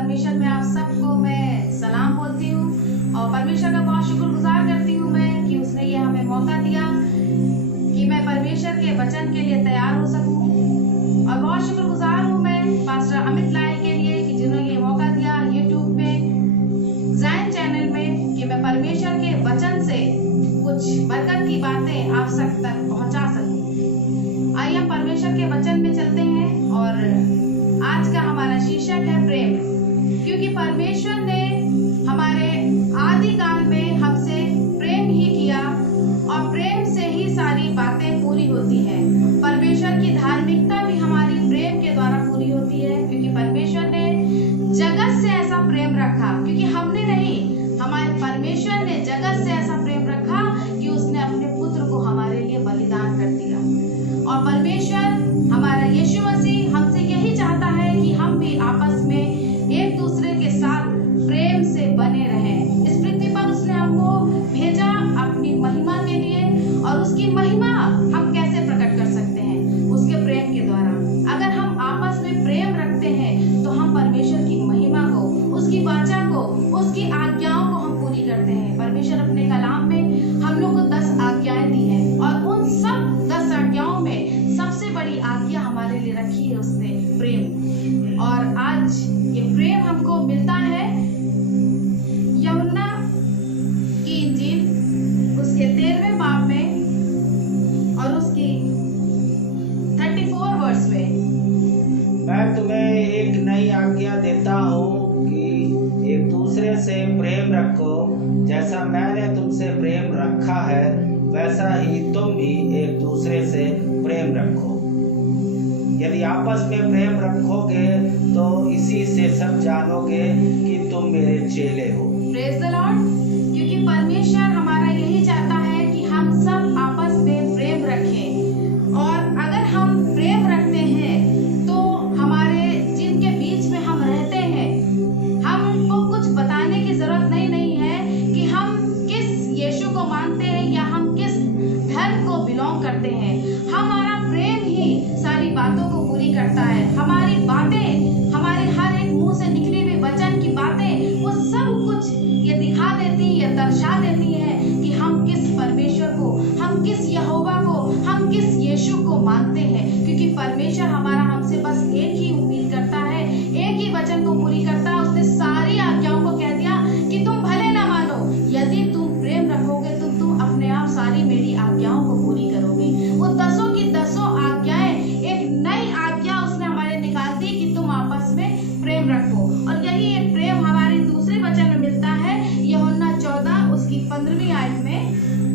परमेश्वर में आप सबको मैं सलाम बोलती हूँ और परमेश्वर का बहुत शुक्रगुजार करती हूँ मैं कि उसने ये हमें मौका दिया कि मैं परमेश्वर के वचन के लिए तैयार हो सकूँ। और बहुत शुक्रगुजार हूँ मैं पास्टर अमित लाल के लिए कि जिन्होंने ये मौका दिया यूट्यूब में ज़ायन चैनल में कि मैं परमेश्वर के वचन से कुछ बरकत की बातें आप सब तक पहुँचा सकूँ। आइए हम परमेश्वर के वचन में चलते हैं और आज का हमारा शीर्षक है प्रेम। क्योंकि परमेश्वर ने हमारे आदिकाल में हमसे प्रेम ही किया और प्रेम से ही सारी बातें पूरी होती हैं। परमेश्वर की धार्मिकता भी हमारी प्रेम के द्वारा पूरी होती है, क्योंकि परमेश्वर ने जगत से ऐसा प्रेम रखा, क्योंकि हमने नहीं, हमारे परमेश्वर ने जगत से ऐसा प्रेम रखा कि उसने अपने पुत्र को हमारे लिए बलिदान कर दिया। और परमेश्वर हमारा यीशु मसीह हमसे यही चाहता है कि हम भी आपस में एक दूसरे के साथ प्रेम से बने रहें। इस पृथ्वी पर उसने हमको भेजा अपनी महिमा के लिए, और उसकी महिमा हम कैसे प्रकट कर सकते हैं? उसके प्रेम के द्वारा। अगर हम आपस में प्रेम रखते हैं तो हम परमेश्वर की महिमा को, उसकी वाचा को, उसकी आज्ञाओं को हम पूरी करते हैं। परमेश्वर अपने कलाम में हम लोग को 10 आज्ञाएं दी हैं और उन सब 10 आज्ञाओं में सबसे बड़ी आज्ञा हमारे लिए रखी है उसने प्रेम। और आज ये प्रेम हमको मिलता है यूहन्ना की इंजील उसके 13वें बाब में और उसकी 34 वर्स में। मैं तुम्हें एक नई आज्ञा देता हूँ कि एक दूसरे से प्रेम रखो। जैसा मैंने तुमसे प्रेम रखा है वैसा ही तुम भी एक दूसरे से प्रेम रखो। यदि आपस में प्रेम रखोगे तो इसी से सब जानोगे कि तुम मेरे चेले हो। Praise the Lord. क्योंकि परमेश्वर हमारा यही चाहता है कि हम सब आपस में प्रेम रखें, और अगर हम प्रेम रखते हैं तो हमारे जिनके बीच में हम रहते हैं हमको कुछ बताने की जरूरत नहीं है कि हम किस यीशु को मानते हैं या हम किस धर्म को बिलोंग करते हैं। हमारा प्रेम ही सारी बातों को पूरी करता है। हमारी बातें, हमारे हर एक मुंह से निकली हुई वचन की बातें, वो सब कुछ ये दिखा देती है, ये दर्शा देती है कि हम किस परमेश्वर को, हम किस यहोवा को, हम किस यीशु को मानते हैं। क्योंकि परमेश्वर हमारा हमसे बस एक ही उम्मीद करता है, एक ही वचन को पूरी करता है। उसने सारी आज्ञाओं को कह दिया कि तुम भले ना मानो, यदि तुम प्रेम रखोगे तो तुम अपने आप सारी मेरी आज्ञाओं को पूरी करोगे। वो 10 की 10 आज्ञाएं, एक नई आज्ञा उसने हमारे निकाल दी कि तुम आपस में प्रेम रखो। और यही एक प्रेम हमारे दूसरे वचन में मिलता है यूहन्ना 14 उसकी 15वीं आयत में।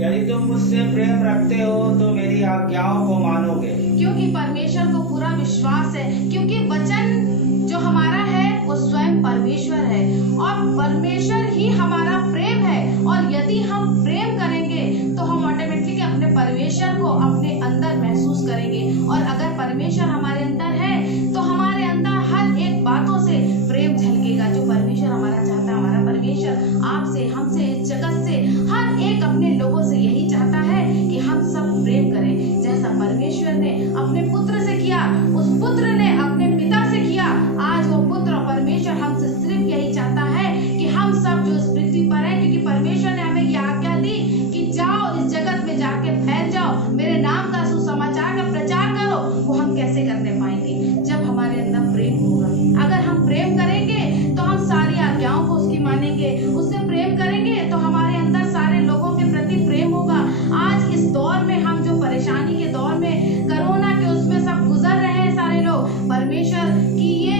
यदि तुम मुझसे प्रेम रखते हो तो मेरी आज्ञाओं को मानोगे। क्योंकि परमेश्वर को पूरा विश्वास है, क्योंकि वचन जो हमारा है वो स्वयं परमेश्वर है और परमेश्वर ही हमारा प्रेम है। और यदि हम प्रेम करेंगे तो हम ऑटोमेटिकली अपने परमेश्वर को अपने अंदर महसूस करेंगे। और अगर परमेश्वर हमारे अंदर है तो हमारे अंदर हर एक बातों से प्रेम झलकेगा जो परमेश्वर हमारा चाहता है। हमारा परमेश्वर आपसे, हमसे, इस जगत से, हर एक अपने लोगों से यही चाहता है कि हम सब प्रेम करें। जैसा परमेश्वर ने अपने पुत्र से किया, उस पुत्र ने अपने पिता से किया, आज वो पुत्र और परमेश्वर हमसे सिर्फ यही चाहता है कि हम सब जो इस पृथ्वी पर हैं, क्योंकि परमेश्वर ने हमें यह आज्ञा दी कि जाओ इस जगत में जाके फैल जाओ, मेरे नाम का सुसमाचार का प्रचार करो। वो हम कैसे करने पाएंगे? जब हमारे अंदर प्रेम होगा। अगर हम प्रेम करेंगे तो हम सारी आज्ञाओं को उसकी मानेंगे, उससे प्रेम करेंगे तो हमारे अंदर सारे लोगों के प्रति प्रेम होगा। आज इस दौर में हम जो परेशानी के दौर में, कोरोना के उसमें सब गुजर रहे हैं सारे लोग, परमेश्वर की ये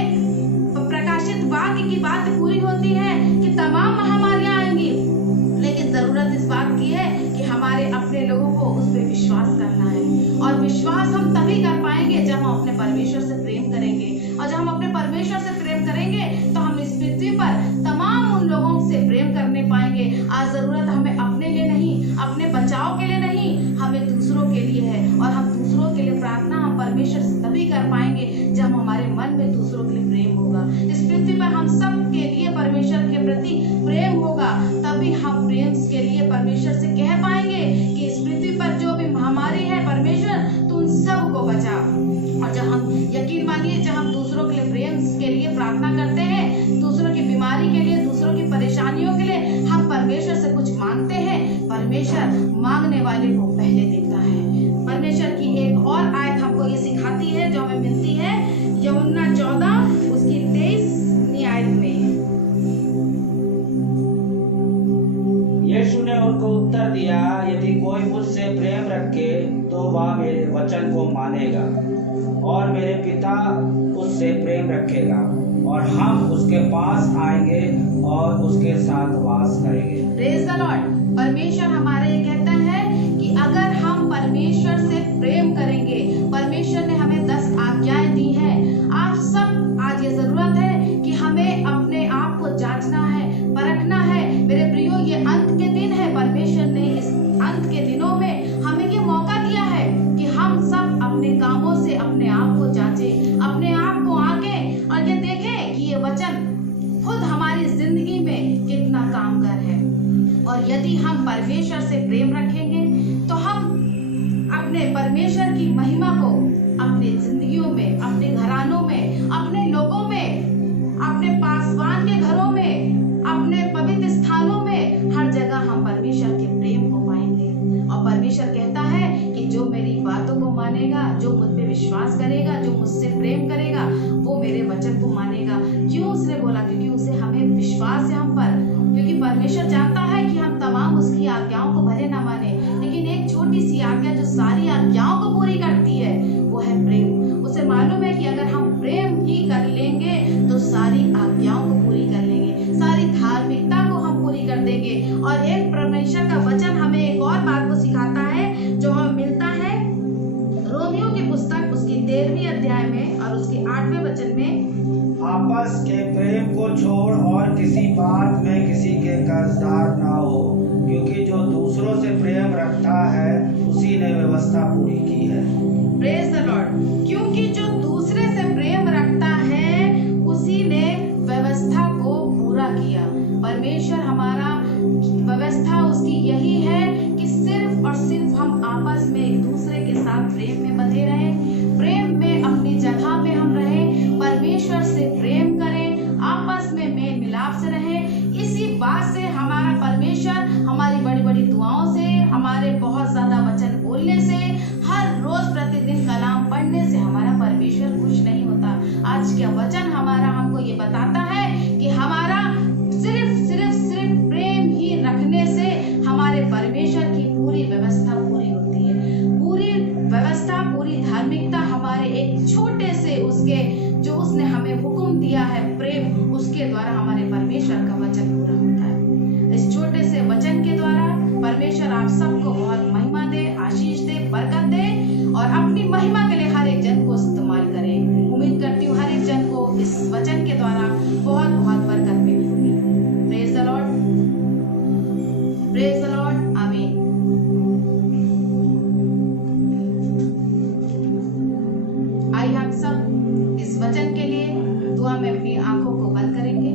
प्रकाशित वाक्य की बात पूरी होती है कि तमाम महामारियां आएंगी, लेकिन जरूरत इस बात की है कि हमारे अपने लोगों को उस पर विश्वास करना है। और विश्वास हम तभी कर पाएंगे जब हम अपने परमेश्वर से प्रेम करेंगे। और जब हम अपने परमेश्वर से प्रेम करेंगे तो हम इस पृथ्वी पर तमाम उन लोगों से प्रेम करने पाएंगे। आज जरूरत हमें अपने लिए नहीं, अपने बचाव के लिए नहीं, हमें दूसरों के लिए है। और हम दूसरों के लिए प्रार्थना हम परमेश्वर से तभी कर पाएंगे जब हमारे मन में दूसरों के लिए प्रेम होगा। इस पृथ्वी पर हम सब के लिए परमेश्वर के प्रति प्रेम होगा, तभी हम प्रेम के लिए परमेश्वर से कह पाएंगे कि इस पृथ्वी पर जो भी महामारी है परमेश्वर तू उन सब को बचा। और जब हम यकीन मानिए, जब हम दूसरों के लिए प्रेम के लिए प्रार्थना करते हैं, परमेश्वर मांगने वाले को पहले देता है। परमेश्वर की एक और आयत हमको ये सिखाती है जो हमें मिलती है यूहन्ना 14 उसकी 23वीं आयत में। यीशु ने उनको उत्तर दिया, यदि कोई मुझसे प्रेम रखे तो वह मेरे वचन को मानेगा और मेरे पिता उससे प्रेम रखेगा और हम उसके पास आएंगे और उसके साथ वास करेंगे। Praise the Lord. परमेश्वर हमारे ये कहता है कि अगर हम परमेश्वर से प्रेम करेंगे, परमेश्वर ने हमें 10 आज्ञाएं दी हैं। आप सब आज ये जरूरत है कि हमें अपने आप को जांचना है, परखना है। मेरे प्रियो, ये अंत के दिन है। परमेश्वर ने इस अंत के दिनों में हमें ये मौका दिया है कि हम सब अपने कामों से अपने आप को जांचें, अपने आप को आंकें और ये देखें कि ये वचन खुद हमारी जिंदगी में कितना कामगर है। और यदि हम परमेश्वर से प्रेम रखेंगे तो हम अपने परमेश्वर की महिमा को अपने जिंदगियों में, अपने घरानों में, अपने लोगों में, अपने पासवान के घरों में, अपने पवित्र स्थानों में, हर जगह हम परमेश्वर के प्रेम को पाएंगे। और परमेश्वर कहता है कि जो मेरी बातों को मानेगा, जो मुझ पे विश्वास करेगा, जो मुझसे प्रेम करेगा, वो मेरे वचन को मानेगा। क्यों उसने बोला? क्योंकि उसे हमें विश्वास है हम पर, क्योंकि परमेश्वर जानता है कि हम तमाम उसकी आज्ञाओं को भले ना माने, लेकिन एक छोटी सी आज्ञा जो सारी आज्ञाओं को पूरी करती है वो है प्रेम। उसे मालूम है कि अगर हम प्रेम ही कर लेंगे तो सारी आज्ञाओं को पूरी कर लेंगे, सारी धार्मिकता को हम पूरी कर देंगे। और एक परमेश्वर का वचन हमें एक और बात को सिखाता है जो हमें मिलता है रोमियो की पुस्तक उसकी 13वीं अध्याय में और उसके 8वें वचन में, आपस के प्रेम को छोड़ और किसी बात में किसी के कर्जदार ना हो, क्योंकि जो दूसरों से प्रेम रखता है उसी ने व्यवस्था पूरी की है। Praise the Lord. क्योंकि जो दूसरे से प्रेम रखता है उसी ने व्यवस्था को पूरा किया। परमेश्वर हमारा व्यवस्था उसकी यही है कि सिर्फ और सिर्फ हम आपस में एक दूसरे के साथ प्रेम में बंधे रहें, प्रेम में अपनी जगह पे हम रहें, परमेश्वर से प्रेम करें, आपस में मेल मिलाप से रहें। इसी बात से हमारा परमेश्वर हमारी बड़ी बड़ी दुआओं से, हमारे बहुत ज्यादा वचन बोलने से, हर रोज प्रतिदिन कलाम पढ़ने से हमारा परमेश्वर खुश नहीं होता। आज का वचन हमारा हमको ये बताता है कि हमारा सिर्फ प्रेम ही रखने से हमारे परमेश्वर की पूरी व्यवस्था पूरी होती है। पूरी व्यवस्था, पूरी धार्मिकता हमारे एक छोटे से उसके जो उसने हमें हुक्म दिया है प्रेम, उसके द्वारा हमारे परमेश्वर का वचन पूरा होता है। इस छोटे से वचन के द्वारा परमेश्वर आप सबको बहुत महिमा दे, आशीष दे, बरकत दे और अपनी महिमा के लिए हर एक जन को इस्तेमाल करे। उम्मीद करती हूँ हर एक जन को इस वचन के द्वारा बहुत बहुत बरकत मिली होगी। Praise the Lord, praise the Lord, आमीन। आइए हम सब इस वचन के लिए दुआ में अपनी आंखों को बंद करेंगे।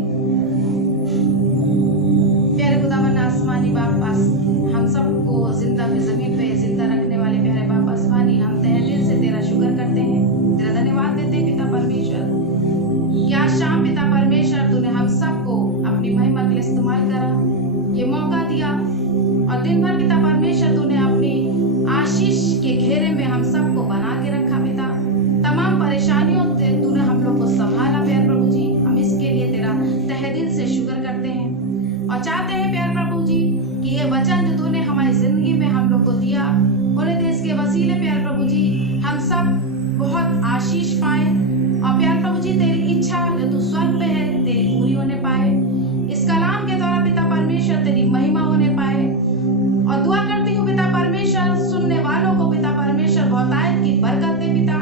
प्यारे खुदावंद आसमानी बाप, हम सबको जिंदा पे जमीन पे जिंदा रखने वाले प्यारे बाप आसमानी, हम तहे दिल से तेरा शुक्र करते हैं, तेरा धन्यवाद देते हैं पिता परमेश्वर। क्या शाम पिता परमेश्वर तूने हम सबको अपनी महिमा के लिए इस्तेमाल करा, ये मौका दिया और दिन भर पिता परमेश्वर तूने अपनी आशीष के घेरे में हम सबको बना के रखा पिता। तमाम परेशानियों से तूने हम लोग को संभाला प्यार प्रभु जी। हम इसके लिए तेरा तहे दिल से शुक्र करते हैं और चाहते हैं प्यार प्रभु जी कि ये वचन जो तूने हमारी जिंदगी में हम लोग को दिया, उन्हें देश के वसीले प्यार प्रभु जी हम सब बहुत आशीष पाए और प्यार प्रभु जी तेरी इच्छा जो तू स्वर्ग पे है तेरी पूरी होने पाए। इस कलाम के द्वारा पिता परमेश्वर तेरी महिमा होने पाए और दुआ करती हूँ पिता परमेश्वर सुनने वालों को पिता परमेश्वर बहुतायत की बरकत दे पिता।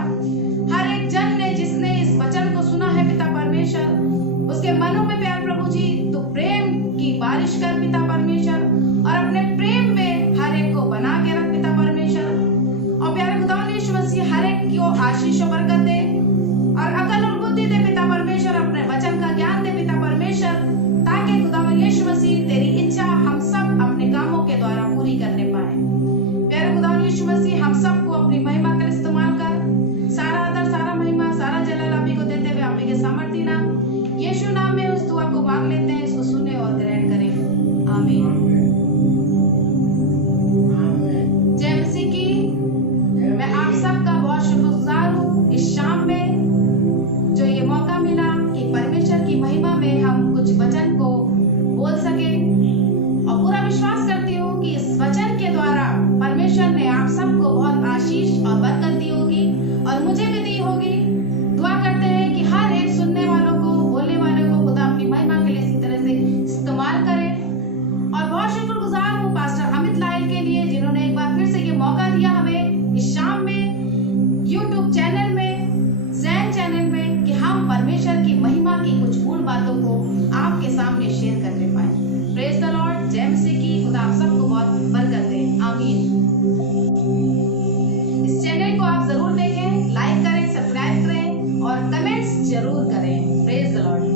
हर एक जन ने जिसने इस वचन को सुना है पिता परमेश्वर, उसके मनों में प्यार प्रभु जी तू प्रेम की बारिश कर पिता परमेश्वर और अपने प्रेम में हर एक को बना के रख पिता परमेश्वर। और प्यारे खुदा यीशु मसीह हर एक को आशीष और बरकत दे। सबको बहुत आशीष और बरकत दी होगी और मुझे भी दी होगी। दुआ करते हैं कि हर एक सुनने वालों को, बोलने वालों को खुदा अपनी महिमा के लिए इसी तरह से इस्तेमाल करे। और बहुत शुक्रगुजार हूँ पास्टर अमित लाइल के लिए, जिन्होंने एक बार फिर से ये मौका दिया हमें इस शाम में यूट्यूब चैनल में, ज़ैन चैनल में, कि हम परमेश्वर की महिमा की कुछ मूल बातों को आपके सामने शेयर करने पाए। प्रेज द लॉर्ड, जय मसीह की। खुदा आप सबको बहुत बरकत दे, आमीन। इस चैनल को आप जरूर देखें, लाइक करें, सब्सक्राइब करें और कमेंट्स जरूर करें। Praise the Lord.